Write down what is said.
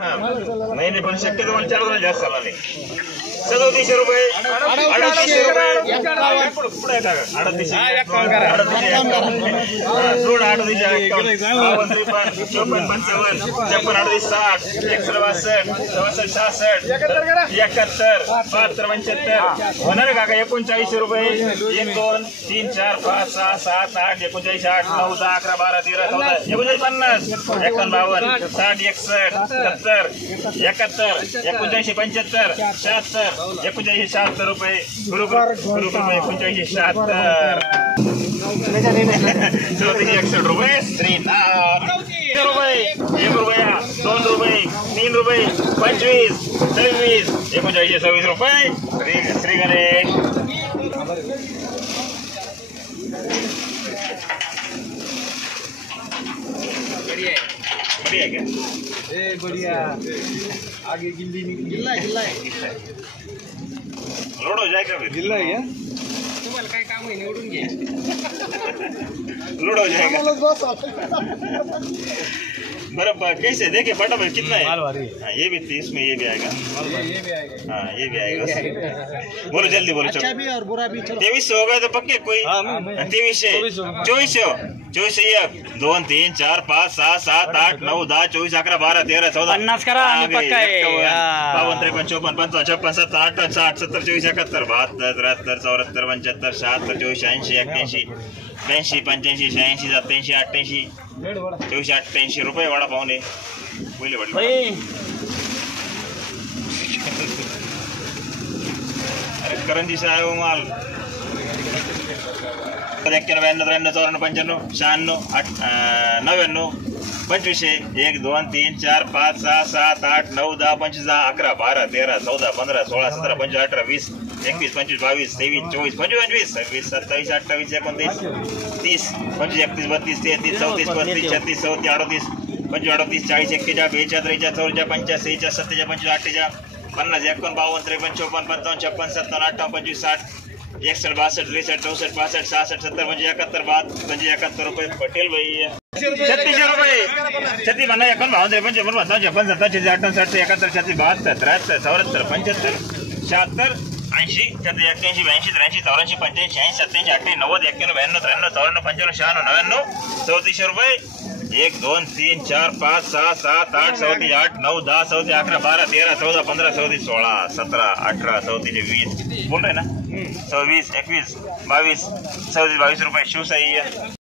नाही नाही पण शक्यतो मला 4 जण जास्त झाला नाही. 3700 रुपये 3800 रुपये पुढे टाका 3800 जोड 38 काका 39 रुपये 1 2 3 4 5 6 7 8 39 8 9 10 11 12 13 14 50 51 52 60 61 70 71 79 75 76 79 रुपये 79 61 रुपये 1 रुपये 1 रुपया 2 रुपये 3 रुपये 25 26 39 रुपये श्री गणेश. बढ़िया क्या? बढ़िया. आगे गिल्ली गिल्ला लोड हो जाएगा फिर. गिल्ला है क्या? तुम्हाला काय काम आहे निवडून घे. लोड हो जाएगा. बराबर कैसे देखिए फटाफट कितना है. हाँ, ये भी 30 में ये भी आएगा. ये भी आएगा. हाँ ये भी आएगा. बोलो जल्दी बोलो. अच्छा भी और बुरा भी. चलो 2300 हो गए तो पक्के कोई. 2300 2400 1 2 3 4 5 6 7 8 9 10 24 11 12 13 14 50 करा आणि पक्का आहे. 52 53 54 55 56 57 58 60 70 24 71 72 73 74 75 76 24 80 81 82 85 86 87 88 24 88 रुपये वडा पावने पहिले वडले. अरे करंजी से आयो माल 91 93 94 95 96 99 25 1 2 3 4 5 6 7 8 9 10 25 11 12 13 14 15 16 17 15 18 20 21 25 22 23 24 25 26 27 28 29 30 25 31 32 33 34 35 36 37 38 25 38 40 41 42 43 44 45 46 47 25 58 50 51 52 53 54 55 56 57 58 25 60 61 62 63 64 65 66 70 71 71 रुपये पटेल भाई. 3600 रुपये 36 म्हणा 51 52 55 56 57 58 60 71 36 72 73 74 75 76 80 81 82 83 84 85 86 87 88 90 91 92 93 94 95 96 99 3400 रुपये 1 2 3 4 5 6 7 8 37 8 9 10 37 11 12 13 14 15 37 16 17 18 37 20 बोल रहे ना 26 21 22 37 22 रुपये शिवसाई.